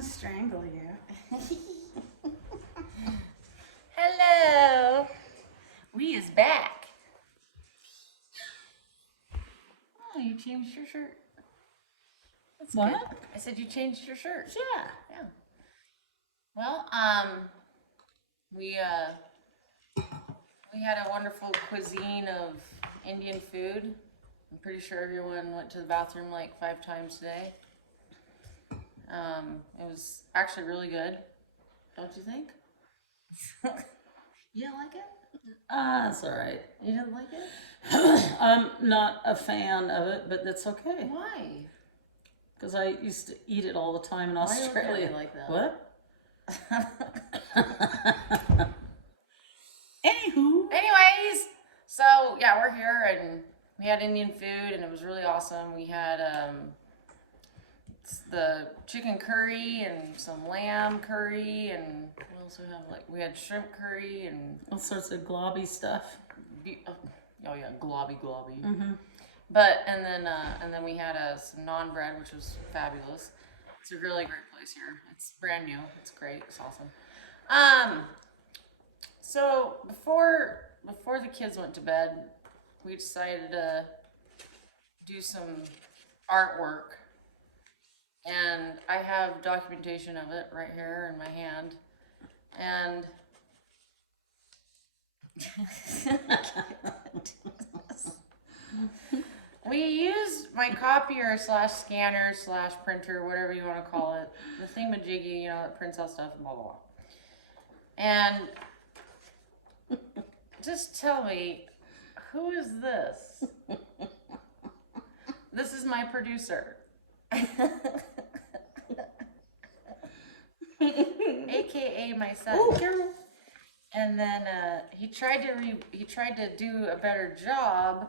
Strangle you. Hello. We is back. Oh, you changed your shirt. That's What? good. I said you changed your shirt. Yeah. Yeah. Well, we had a wonderful cuisine of Indian food. I'm pretty sure everyone went to the bathroom like 5 times today. It was actually really good. Don't you think? You didn't like it? That's all right. You didn't like it? I'm not a fan of it, but that's okay. Why? Because I used to eat it all the time in Why you look at Australia. me like that? What? Anywho. Anyways, so yeah, we're here and we had Indian food and it was really awesome. We had the chicken curry and some lamb curry and what else we have? Like we had shrimp curry and All sorts of globby stuff. oh yeah, globby. Mm-hmm. But and then we had some naan bread, which was fabulous. It's a really great place here. It's brand new. It's great. It's awesome. So before the kids went to bed, we decided to do some artwork, and I have documentation of it right here in my hand, and. We used my copier / scanner / printer, whatever you want to call it, the thingamajiggy, that prints out stuff and blah blah blah. And just tell me, who is this? This is my producer, aka my son. Oh, And then he tried to do a better job.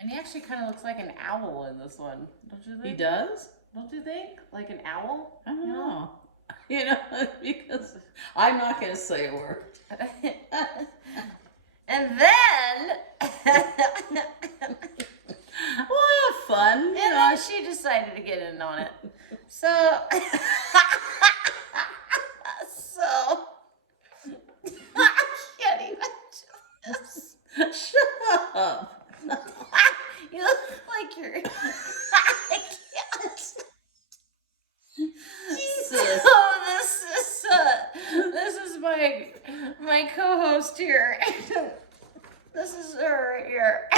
And he actually kind of looks like an owl in this one, don't you think? he does? Don't you think? Like an owl? I don't know. Because I'm not going to say a word. And then... We'll have fun. And then she decided to get in on it. So... I can't even do this. Shut up. You look like you're... I can't. Jesus. So this is my co-host here. This is her right here.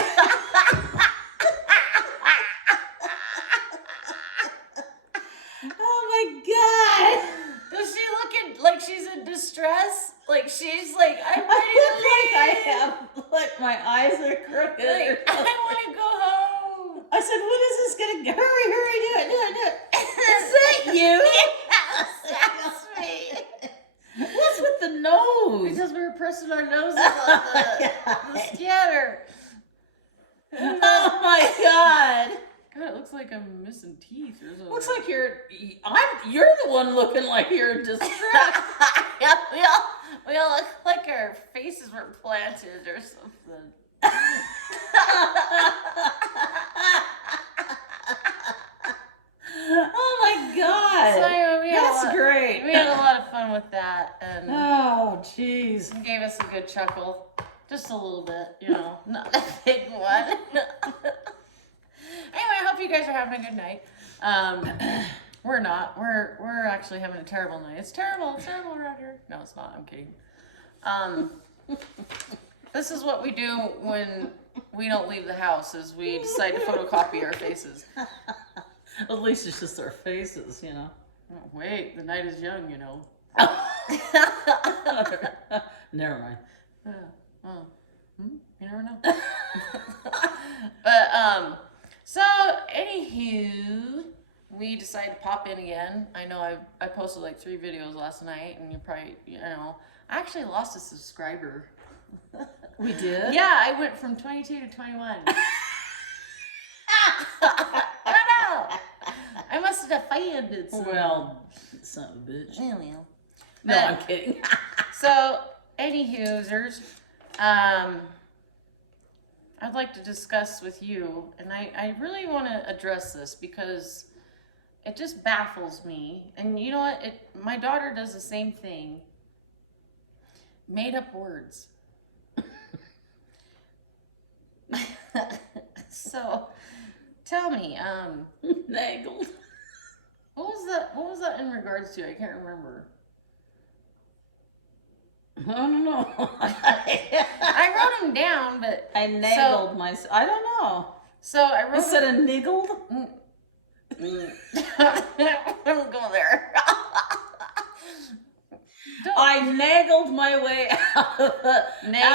Oh my God. Does she look like she's in distress? Like she's like, I'm ready I to look like I leave. have, like my eyes are crooked. Like, I want to go home. I said, when is this gonna hurry, do it. Is that you? Yes, that's me. What's with the nose? Because we were pressing our noses on the scanner. Oh my God. God, it looks like I'm missing teeth or something. Looks like you're the one looking like you're in distress. Yeah, we all look like our faces were planted or something. Oh my God. So anyway, That's great. We had a lot of fun with that, and Oh, jeez. it gave us a good chuckle. Just a little bit, not a big one. Anyway, I hope you guys are having a good night. We're not. We're actually having a terrible night. It's terrible around here. No, it's not. I'm kidding. This is what we do when we don't leave the house, is we decide to photocopy our faces. At least it's just our faces, Oh, wait, the night is young, Never mind. You never know. But so anywho, we decided to pop in again. I know I posted like 3 videos last night, and you probably I actually lost a subscriber. We did? Yeah, I went from 22 to 21. I don't know. I must have offended someone. Well, son of a bitch. Yeah, well. No, I'm kidding. So, anywhoozers, I'd like to discuss with you, and I really want to address this because it just baffles me. And you know what? My daughter does the same thing. Made up words. So, tell me, Naggled. what was that? What was that in regards to? I can't remember. I don't know. I wrote them down, but I naggled myself. I don't know. so I wrote. Instead of niggled? Don't go there. I naggled my way out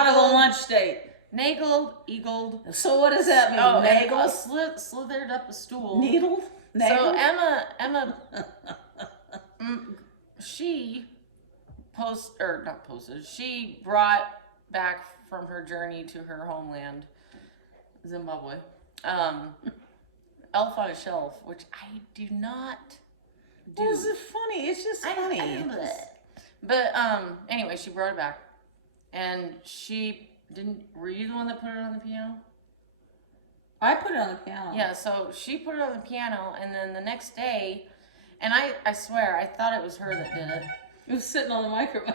of a lunch date. Nagled, eagled. So what does that mean? Oh, Naggled? Slithered up a stool. Needled? So Naggled? Emma, she she brought back from her journey to her homeland, Zimbabwe, Elf on a Shelf, which I do not do. Well, is it funny? It's just funny. But anyway, she brought it back, and she didn't. Were you the one that put it on the piano? I put it on the piano. Yeah, so she put it on the piano, and then the next day, and I swear, I thought it was her that did it. It was sitting on the microwave.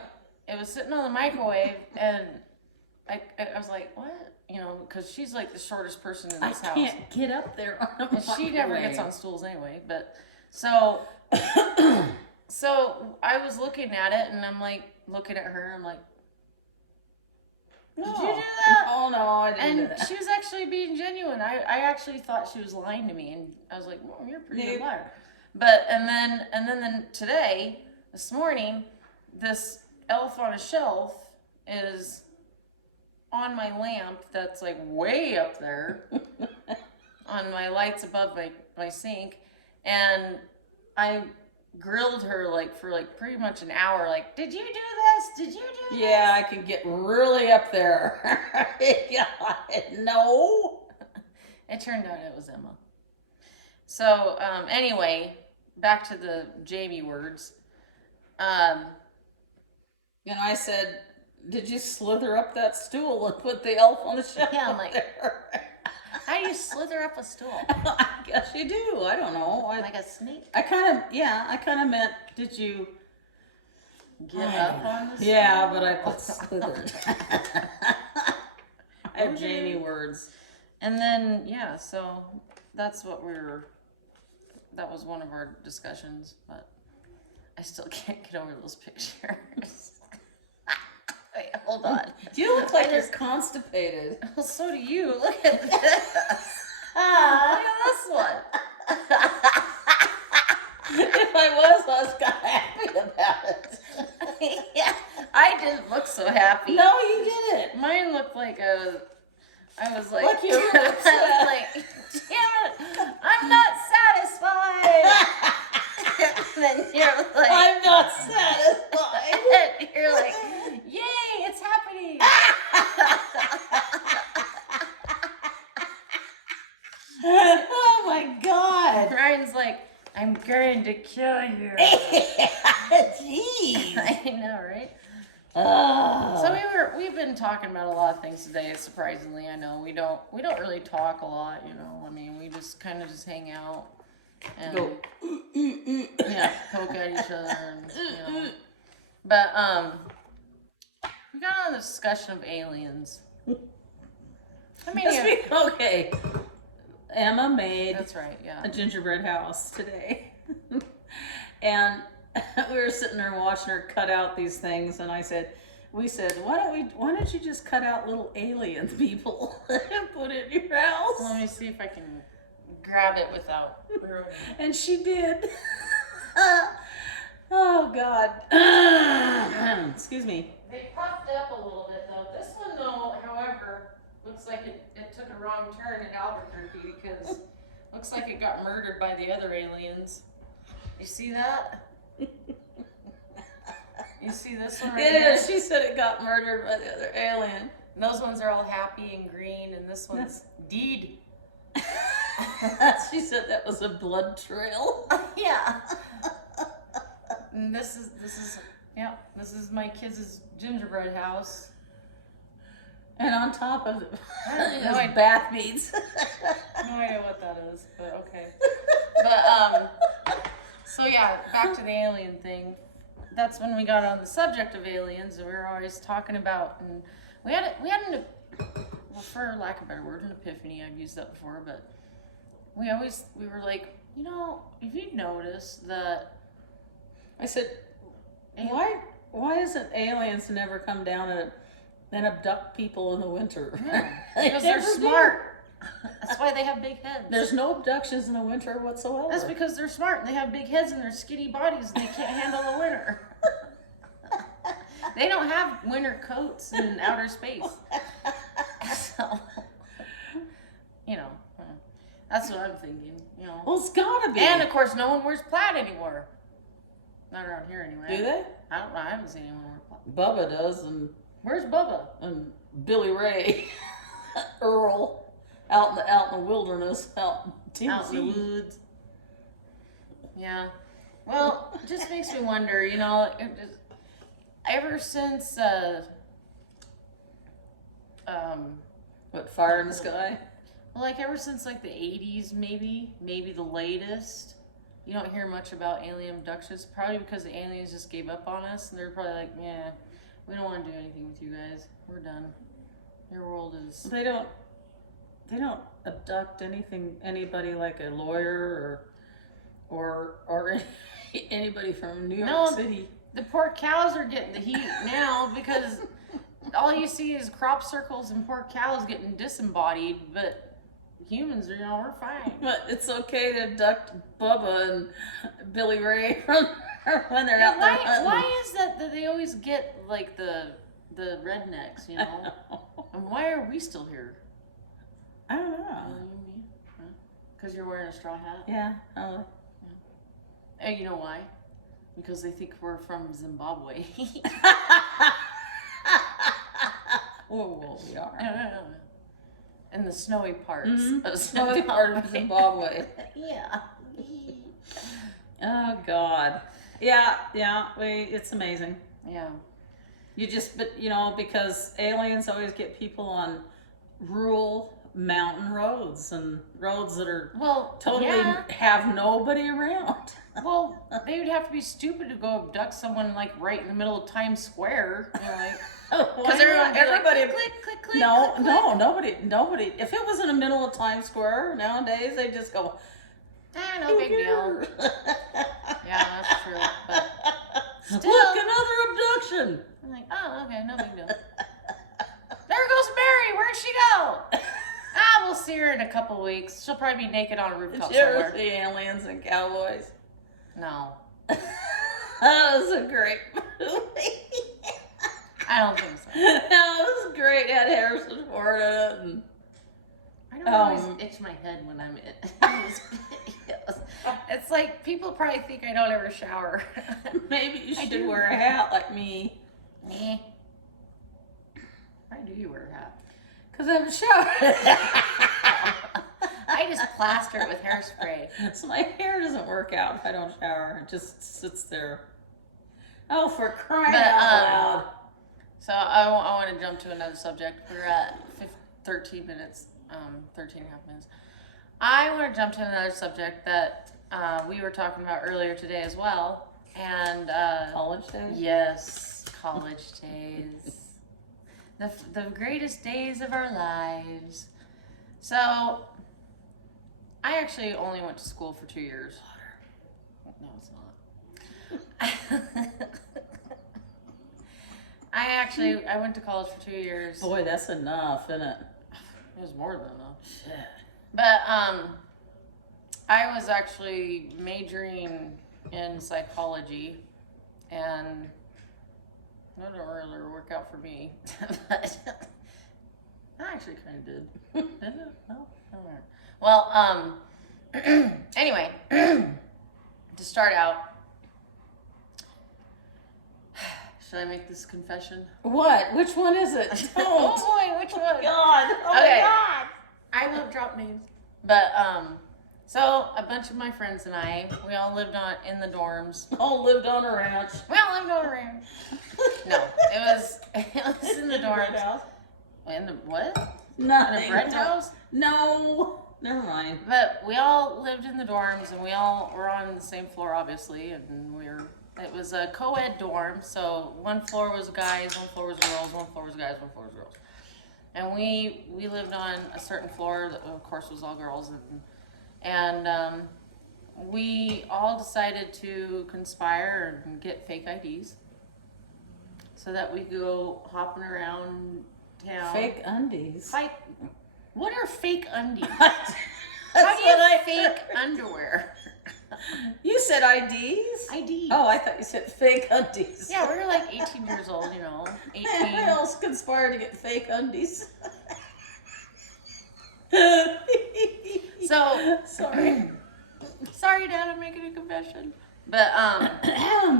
It was sitting on the microwave, and I was like, what? You know, because she's like the shortest person in this house. I can't get up there on a And microwave. she never gets on stools anyway, but so so I was looking at it, and I'm like looking at her, I'm like, No. did you do that? Oh no, I didn't do And that. she was actually being genuine. I actually thought she was lying to me, and I was like, well, you're a pretty good liar. But and then today, this morning, this elf on a shelf is on my lamp that's like way up there on my lights above my sink, and I grilled her for pretty much an hour, like, did you do this? Did you do this? Yeah, I can get really up there. No. It turned out it was Emma. So, anyway, back to the Jamie words. And I said, did you slither up that stool and put the elf on the shelf? Yeah, I'm like, there? how do you slither up a stool? I guess you do. I don't know. Like a snake? I kind of meant, did you Give up on the stool? Yeah, but I put slithered. I have Jamie words. And then, yeah, so that's what that was one of our discussions, but I still can't get over those pictures. Wait, hold on. You look like you're constipated. Well, so do you. Look at this. Look at this one. If I was kind of happy about it. Yeah, I didn't look so happy. No, you didn't. Mine looked like I was like, Like you were I was like, damn it, I'm not satisfied. And then you're like, I'm not satisfied. and you're like, yay, it's happening. Oh my God. Ryan's like, I'm going to kill you. Jeez. I know, right? Oh. So we've been talking about a lot of things today. Surprisingly, I know we don't really talk a lot. You know, I mean, we just kind of just hang out and Go. yeah, poke at each other, and, you know. But we got on the discussion of aliens. I mean, Okay. Emma made that's right. Yeah. a gingerbread house today. And we were sitting there watching her cut out these things, and we said, why don't you just cut out little alien people and put it in your house? Let me see if I can grab it without. And she did. Oh God. Excuse me. They puffed up a little bit though. This one though, however, looks like it took a wrong turn in Albuquerque because looks like it got murdered by the other aliens. You see that? You see this one right Yeah, here? she said it got murdered by the other alien. And those ones are all happy and green, and this one's deed. She said that was a blood trail. Yeah. And this is my kids' gingerbread house. And on top of it, No is idea. bath beads. No idea what that is, but okay. But back to the alien thing. That's when we got on the subject of aliens, and we were always talking about, and we had an, well, for lack of a better word, an epiphany. I've used that before, but we were like, you know, if you notice that, I said, why isn't aliens never come down and abduct people in the winter? Yeah, because they're smart. That's why they have big heads. There's no abductions in the winter whatsoever. That's because they're smart and they have big heads and they're skinny bodies and they can't handle the winter. They don't have winter coats in outer space. So, you know, that's what I'm thinking. You know. Well, it's gotta be. And of course, no one wears plaid anymore. Not around here anyway. Do they? I don't know. I haven't seen anyone wear plaid. Bubba does, and where's Bubba? And Billy Ray, Earl, out in the wilderness, out in the woods. Yeah. Well, it just makes me wonder. You know, ever since what, Fire in the Sky? Well, like ever since like the 80s, maybe the latest. You don't hear much about alien abductions, probably because the aliens just gave up on us, and they're probably like, yeah, we don't want to do anything with you guys. We're done. Your world is. They don't abduct anybody like a lawyer or anybody from New York City. The poor cows are getting the heat now because all you see is crop circles and poor cows getting disembodied, but humans, you know, we're fine. But it's okay to abduct Bubba and Billy Ray from when they're out there hunting. Why is that they always get like the rednecks, you know? And why are we still here? I don't know. Because you're wearing a straw hat? Yeah. And you know why? Because they think we're from Zimbabwe. Well, we are. In the snowy parts of snowy part of Zimbabwe. Yeah. Oh God. Yeah. It's amazing. Yeah. But you know, because aliens always get people on rural mountain roads and roads that are totally have nobody around. Well, they would have to be stupid to go abduct someone like right in the middle of Times Square. You know, like, because everybody like, click. No, click. nobody. If it was in the middle of Times Square nowadays, they just go. No big deal. Yeah, that's true. But still, look, another abduction. I'm like, oh, okay, no big deal. There goes Mary. Where'd she go? We'll see her in a couple weeks. She'll probably be naked on a rooftop Did you ever somewhere. see Aliens and Cowboys? No. That was a great movie. I don't think so. No, it was great. It had Harrison Ford in it. And, I don't always itch my head when I'm in these videos. It's like people probably think I don't ever shower. Maybe you should wear a hat like me. Nah. Why do you wear a hat? Because I haven't showered. I just plaster it with hairspray. So my hair doesn't work out if I don't shower. It just sits there. Oh, for crying out loud. So I want to jump to another subject. We're at 13 minutes, 13 and a half minutes. I want to jump to another subject that we were talking about earlier today as well. And college days? Yes, college days. The greatest days of our lives. So, I actually only went to school for 2 years. No, it's not. I went to college for 2 years. Boy, that's enough, isn't it? It was more than enough. Shit. But I was actually majoring in psychology, and that didn't really work out for me. But I actually kind of did. Didn't it? No, I don't know. Well, anyway, to start out, should I make this confession? What? Which one is it? Oh boy, which one? God. Oh Okay. my God. I won't drop names. But so a bunch of my friends and I, we all lived in the dorms. All lived on a ranch. We all lived on a ranch. No, it was in the dorms. Bread house? In the what? Nothing. In a bread house? No. Never mind. But we all lived in the dorms, and we all were on the same floor, obviously, and it was a co-ed dorm, so one floor was guys, one floor was girls, one floor was guys, one floor was girls. And we lived on a certain floor that, of course, was all girls, and we all decided to conspire and get fake IDs so that we could go hopping around town. Fake undies. What are fake undies? That's How do you what I fake underwear? You said IDs? IDs. Oh, I thought you said fake undies. Yeah, we were like 18 years old, 18. I else conspired to get fake undies. So, sorry, Dad, I'm making a confession. But,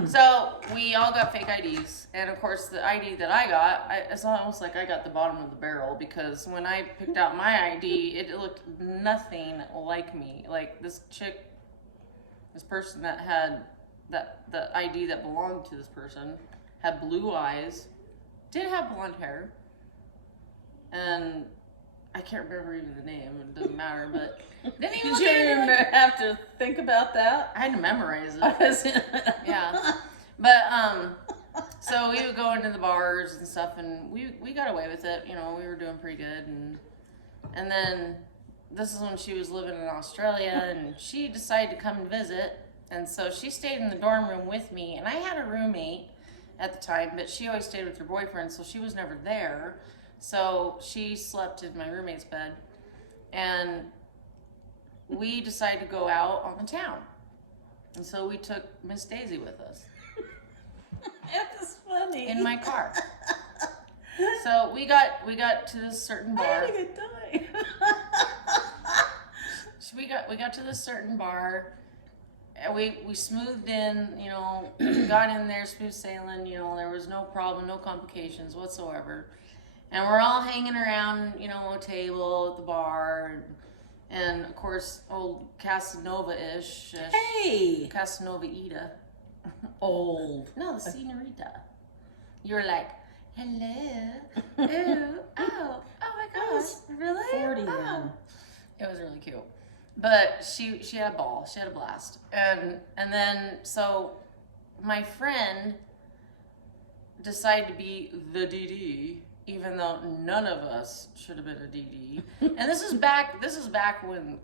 so we all got fake IDs. And of course, the ID that I got, it's almost like I got the bottom of the barrel, because when I picked out my ID, it looked nothing like me. Like this person that had the ID that belonged to this person had blue eyes, did have blonde hair, and I can't remember even the name. It doesn't matter, but didn't even Did you even have to think about that? I had to memorize it. Yeah, but so we would go into the bars and stuff, and we got away with it. We were doing pretty good, and then this is when she was living in Australia, and she decided to come and visit, and so she stayed in the dorm room with me, and I had a roommate at the time, but she always stayed with her boyfriend, so she was never there. So she slept in my roommate's bed, and we decided to go out on the town. And so we took Miss Daisy with us. It was funny. In my car. So we got to this certain bar. I had a good time. So we got to this certain bar. And we smoothed in, got in there smooth sailing, there was no problem, no complications whatsoever. And we're all hanging around, a table at the bar, and of course, old Casanova-ish. Hey! Casanova-ita. Old. No, the senorita. You were like, hello. Ooh, oh my gosh. Really? 40 oh. then. It was really cute. But she had a ball. She had a blast. And then, so my friend decided to be the DD, even though none of us should have been a DD. And this is back when,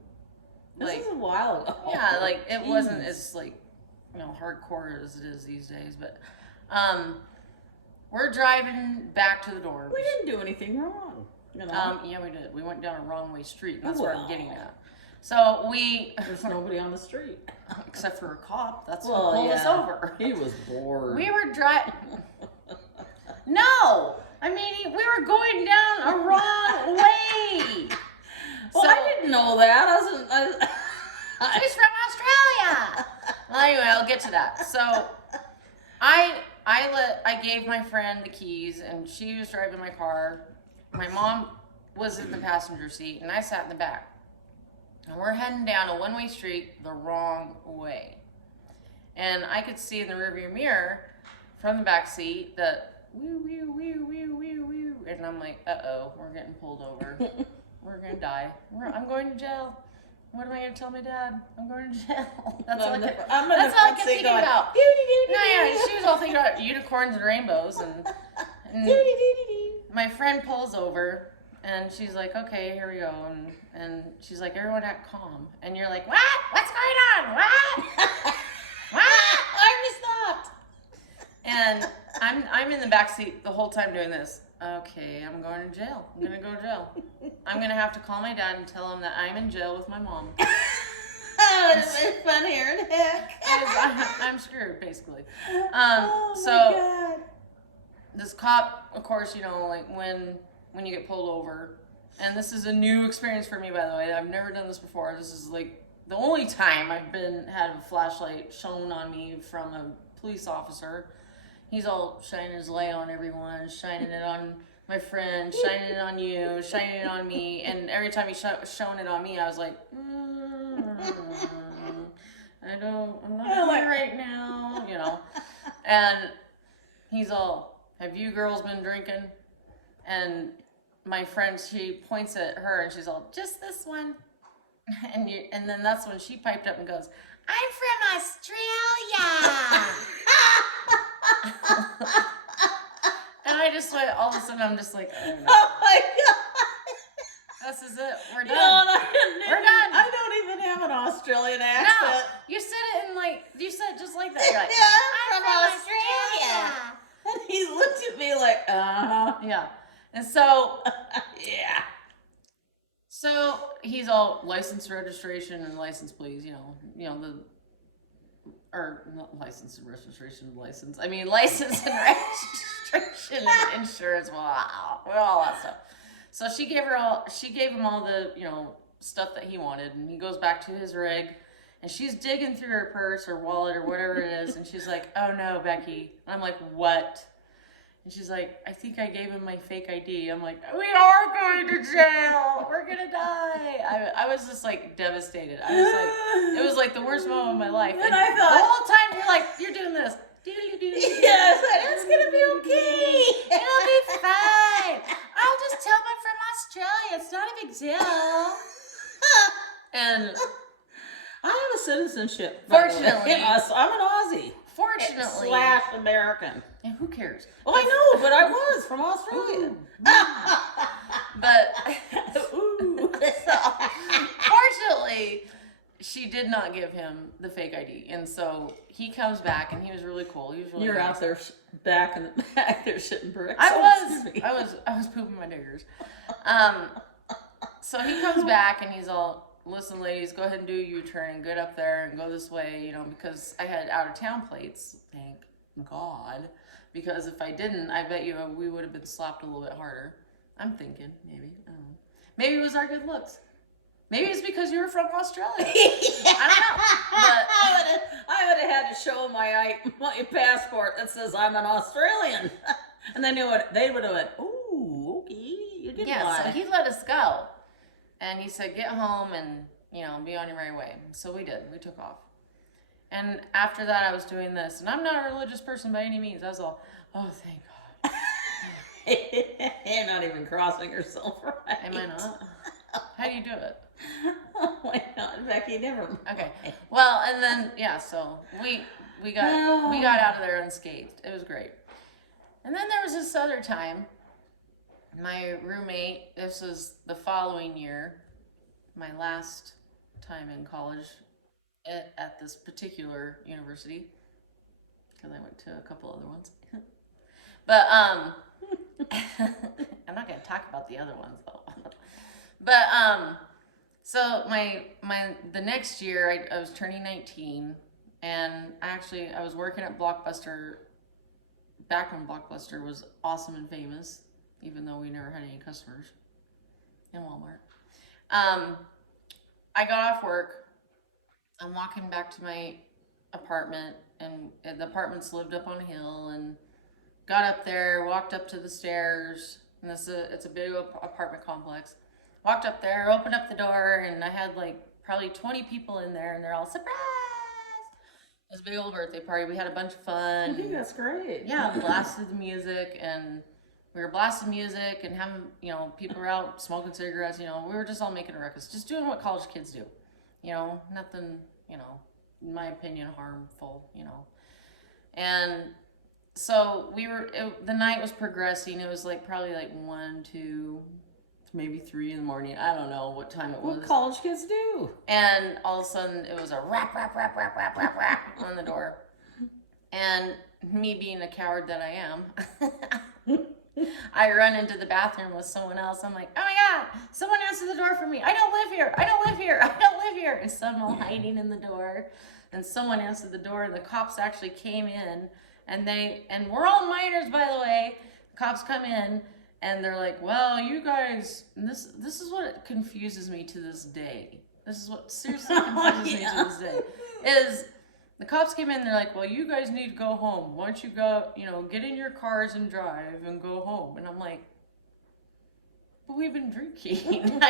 This is a while ago. yeah, like it Jeez. wasn't as like, hardcore as it is these days. But we're driving back to the dorms. We didn't do anything wrong. Yeah, we did. We went down a wrong way street, and that's where I'm getting at. So There's nobody on the street. except for a cop, that's who Well, pulled us yeah. over. He was bored. We were driving. No, I mean we were going down a wrong way. Well, I didn't know that. She's from Australia. Well, anyway, I'll get to that. So, I gave my friend the keys, and she was driving my car. My mom was in the passenger seat, and I sat in the back. And we're heading down a one-way street the wrong way. And I could see in the rearview mirror from the back seat that woo, woo, woo, woo, woo, woo. And I'm like, uh-oh, we're getting pulled over. We're going to die. I'm going to jail. What am I going to tell my dad? I'm going to jail. That's all I kept thinking about. No, yeah, she was all thinking about unicorns and rainbows. And my friend pulls over, and she's like, okay, here we go. And she's like, everyone act calm. And you're like, what? What's going on? What? What? I stopped. And I'm in the back seat the whole time doing this. Okay, I'm going to jail. I'm going to go to jail. I'm going to have to call my dad and tell him that I'm in jail with my mom. Oh, it's been fun hearing heck. I'm screwed, basically. Oh, So my God. this cop, of course, like when you get pulled over, and this is a new experience for me, by the way. I've never done this before. This is like the only time I've had a flashlight shown on me from a police officer. He's all shining his light on everyone, shining it on my friend, shining it on you, shining it on me. And every time he's shown it on me, I was like, I'm not here right now, And he's all, have you girls been drinking? And my friend, she points at her and she's all, just this one. and then that's when she piped up and goes, I'm from Australia. And I just went, all of a sudden I'm just like, oh no. Oh my God. This is it. We're You done. know, and We're done. I don't even have an Australian accent. No, you said it in like, you said it just like that. You're like, Yeah, I'm from Australia. And he looked at me like, Yeah. And so, yeah. so he's all license registration and license please, or not license and registration, license. I mean, license and registration and insurance. Wow, all that stuff. So she gave him all the, stuff that he wanted, and he goes back to his rig, and she's digging through her purse or wallet or whatever it is, and she's like, "Oh no, Becky." And I'm like, "What?" And she's like, "I think I gave him my fake ID." I'm like, "We are going to jail. We're gonna die." I was just like devastated. I was like, it was like the worst moment of my life. And I thought, the whole time you're like, you're doing this. Yes, it's gonna be okay. It'll be fine. I'll just tell them from Australia. It's not a big deal. And I have a citizenship. Fortunately. Yes, I'm an Aussie. fortunately, / American. and who cares? Well, I know, but I was from Australia. But Ooh. fortunately, she did not give him the fake ID, and so he comes back, and he was really cool. He was really You're nice. out there back in the back there shitting bricks. I was pooping my diggers. So he comes back and he's all, listen, ladies, go ahead and do a U-turn and get up there and go this way, because I had out of town plates. Thank God, because if I didn't, I bet you we would have been slapped a little bit harder. I'm thinking maybe. I don't know. Maybe it was our good looks. Maybe it's because you were from Australia. I don't know. But I would have had to show my passport that says I'm an Australian, and they would have went, "Ooh, okay, you didn't lie." so he let us go, and he said, "Get home and be on your merry way." So we did. We took off, and after that, I was doing this, and I'm not a religious person by any means. I was all, "Oh, thank God." You're not even crossing yourself right. Am I not? How do you do it? Oh my God, Becky, never mind. Okay. Well, and then so we got out of there unscathed. It was great. And then there was this other time. My roommate. This was the following year, my last time in college at this particular university, because I went to a couple other ones. But I'm not gonna talk about the other ones though. But so the next year I was turning 19, and I was working at Blockbuster back when Blockbuster was awesome and famous, even though we never had any customers, in Walmart. I got off work. I'm walking back to my apartment, and the apartments lived up on a hill, and got up there, walked up to the stairs, and it's a big apartment complex. Walked up there, opened up the door, and I had like probably 20 people in there, and they're all, surprise! It was a big old birthday party. We had a bunch of fun. I think that's great. Yeah, blasted the music, and we were blasting music and having, people were out smoking cigarettes, we were just all making a ruckus, just doing what college kids do. Nothing, in my opinion, harmful, And so the night was progressing. It was probably 1, 2, maybe 3 in the morning. I don't know what time it was. What college kids do. And all of a sudden it was a rap, rap, rap, rap, rap, rap, rap on the door. And me being a coward that I am, I run into the bathroom with someone else. I'm like, oh my God, someone answer the door for me. I don't live here. I don't live here. I don't live here. And someone hiding in the door. And someone answered the door, and the cops actually came in, and we're all minors, by the way. The cops come in, and they're like, well, you guys, and this is what confuses me to this day. This is what seriously confuses me to this day. Is the cops came in, they're like, well, you guys need to go home. Why don't you go, get in your cars and drive and go home. And I'm like, but we've been drinking.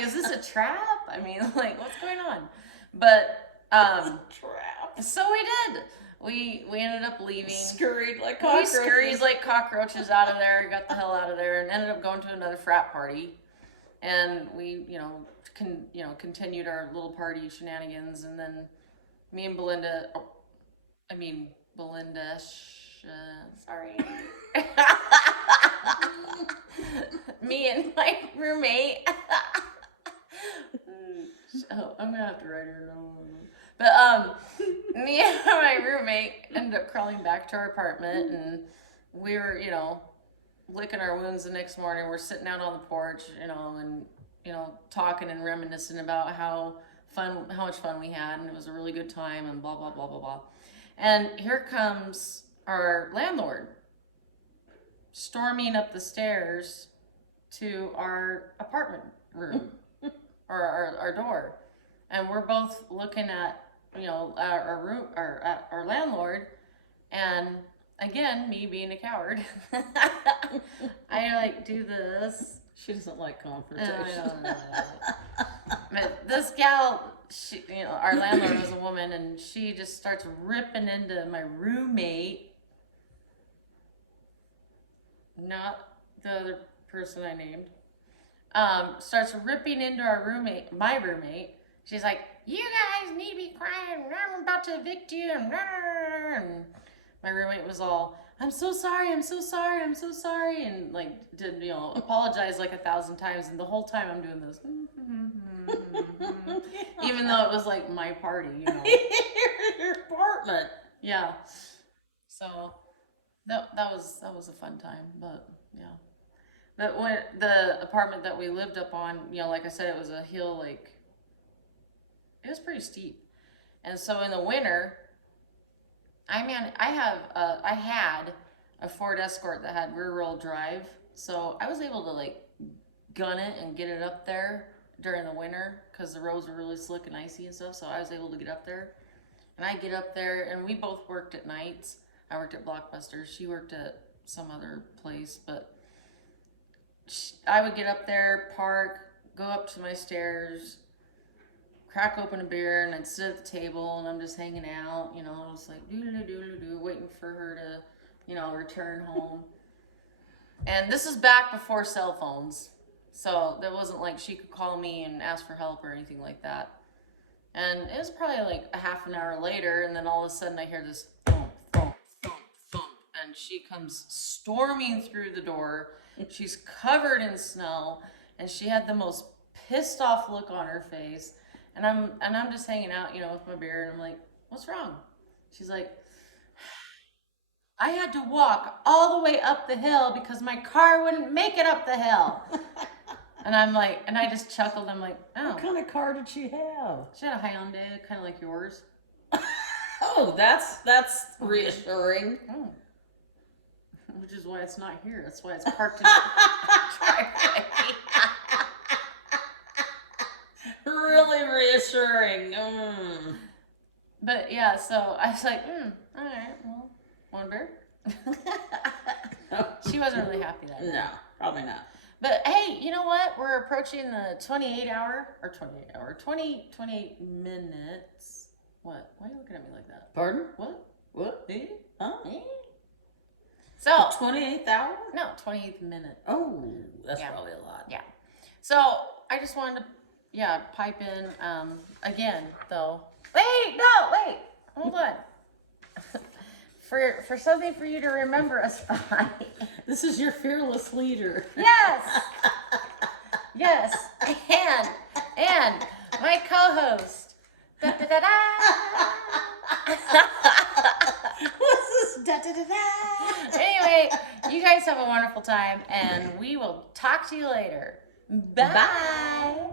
Is this a trap? What's going on? But, Trap. so we did. We ended up leaving. Scurried like We cockroaches. scurried like cockroaches out of there, got the hell out of there, and ended up going to another frat party. And we, continued our little party shenanigans, and then me and Belinda, sorry. Me and my roommate. Oh, I'm gonna have to write her down. But me and my roommate ended up crawling back to our apartment, and we were, licking our wounds the next morning. We're sitting out on the porch, and talking and reminiscing about how much fun we had, and it was a really good time, and blah blah blah blah blah. And here comes our landlord storming up the stairs to our apartment room or our door, and we're both looking at our room or at our landlord, and again, me being a coward, I do this. She doesn't like confrontation. No. But this gal, our landlord was a woman, and she just starts ripping into my roommate, not the other person I named. Starts ripping into my roommate. She's like, "You guys need to be quiet. I'm about to evict you." And my roommate was all, "I'm so sorry, I'm so sorry, I'm so sorry," and did apologize 1,000 times, and the whole time I'm doing this, even though it was my party, Your apartment. Yeah. So that was a fun time, but yeah. But when the apartment that we lived up on, like I said, it was a hill, it was pretty steep, and so in the winter, I had a Ford Escort that had rear wheel drive, so I was able to gun it and get it up there during the winter because the roads were really slick and icy and stuff. So I was able to get up there, and I get up there, and we both worked at nights. I worked at Blockbuster. She worked at some other place, but I would get up there, park, go up to my stairs, crack open a beer, and I'd sit at the table, and I'm just hanging out, I was doodle-doo, waiting for her to, return home. And this is back before cell phones, so there wasn't she could call me and ask for help or anything like that. And it was probably a half an hour later, and then all of a sudden I hear this thump, thump, thump, thump, and she comes storming through the door. She's covered in snow, and she had the most pissed off look on her face. And I'm just hanging out, with my beer, and I'm like, "What's wrong?" She's like, "I had to walk all the way up the hill because my car wouldn't make it up the hill." And I'm like, and I just chuckled. I'm like, "Oh." What kind of car did she have? She had a Hyundai, kind of like yours. Oh, that's reassuring. Oh. Which is why it's not here. That's why it's parked in the driveway. Really reassuring. But yeah, so I was like, all right, well, want a beer? She wasn't really happy that day. No, probably not. But hey, you know what? We're approaching the 28 minutes. What? Why are you looking at me like that? Pardon? What? What? Eh? Huh? Eh? So, 28th hour? no, 28th minute. Oh, that's probably a lot. Yeah. So, I just wanted to, pipe in, again, though. Wait, hold on. For something for you to remember us by. This is your fearless leader. Yes. Yes. And my co-host. Da da da da. What's this? Da da da da. Anyway, you guys have a wonderful time, and we will talk to you later. Bye. Bye.